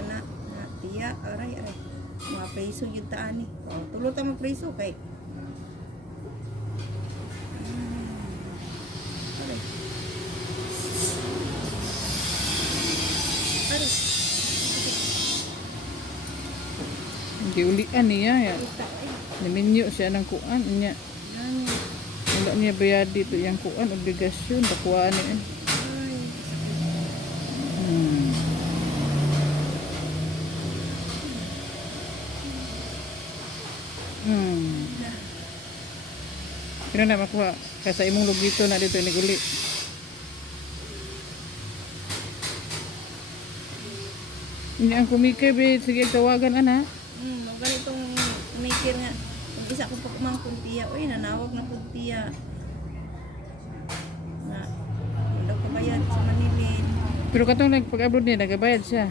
ana na tiya aray mga preso yun taan tulo ta mga preso kay aray aray Giulian niya ya. kita Naminyo siya ng kuan niya. nang Wala niya bayad dito yung kuan obligasyon dakuan niya. ay Hmm. Hmm. Pero na makuha kasi imong lugito na dito ni guli. Ini ang kumikay be sige tawagan ana. mo ganitong umikir nga kung isa ko pa kumang kuntiya oy nanawag na kuntiya na daw kabayad sa Manilin. Pero katong nagpag-abroad niya nagabayad siya.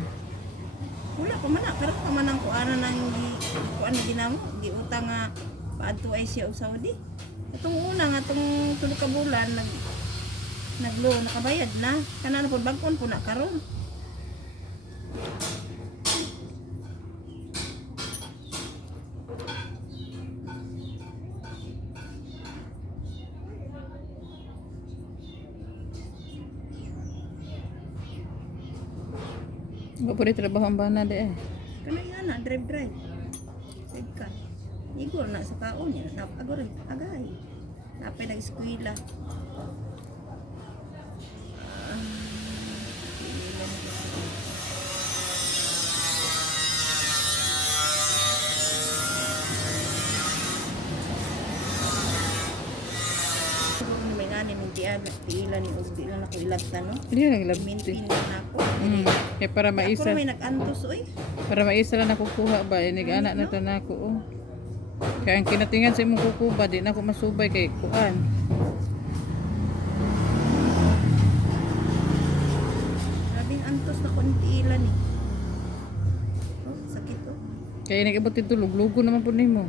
Wala pa man na, pero pa man ang kuana nang kuan na ginamo, di utang nga paadto ay siya og Saudi. Atong una nga atong tulo ka bulan naglo nakabayad na. Kana na pud bag-on po na karon. Wa pwede trabaho ang bana de eh. Kana yan na drive. Side ka. Igol na sa kaon niya, agor agay. Napay nag-eskwela. May ngani ng tiilan ni Ugdi lang ako ilabtan no. Hindi na naglabti. Mintin na ako. Kaya para maisa. Pero may nag-antos oy. Para maisa lang nakukuha ba inig anak na tanako oh. Kaya ang kinatingan sa imong kukuba di na ako masubay kay kuan. Grabing antos na kontiilan eh. Oh, sakit oh. Kaya nagabot dito luglugo naman po nimo.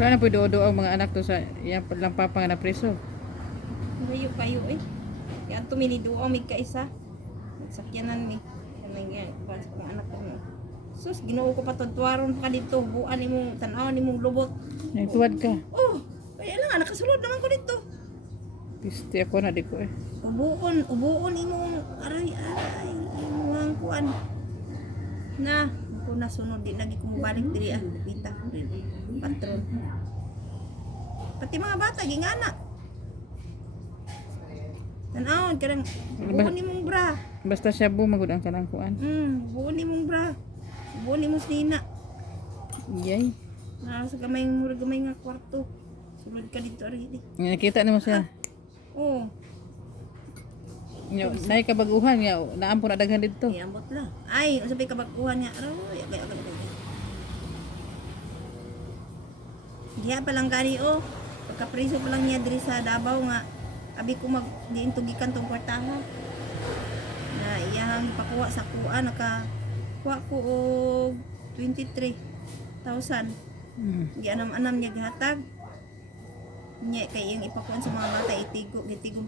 Wala na po do ang mga anak to sa iyang lang papa nga na preso. Layo kayo eh. Kaya tuminiduo mig kaisa. Nagsakyanan mi. Kanang yan, para sa mga anak ko. Sus, ginoo ko pa tuwaron pa dito. Buan imong tan-aw nimong lubot. Nagtuwad ka. Oh, kaya lang nakasulod naman ko dito. Pisti ako na di ko eh. Ubuon imong aray imong kuan. Na, ko nasunod di lagi ko mobalik diri pita patron. Pati mga bata gingana. Tan-aw kadang buon imong bra. Basta siya bumagod ang kanang kuan. Buon imong bra. Buon imong sina. Yay. Sa gamay nga kwarto. Sulod ka dito ari di. Nakita nimo siya. Oh, Nya nay kabaguhan nya naampo na daghan didto. iambot lang. Ay, sabi kabakuhan niya. Aroy, agay. Diya pa lang gani oh. Pagka-preso pa lang niya diri sa Davao nga abi ko mag-diintugikan tong kwartaha. Na iyang pakuha sa kuan kuha ko og 23,000. Di anam-anam niya gihatag. Nya kay iyang ipakuan sa mga bata gitigum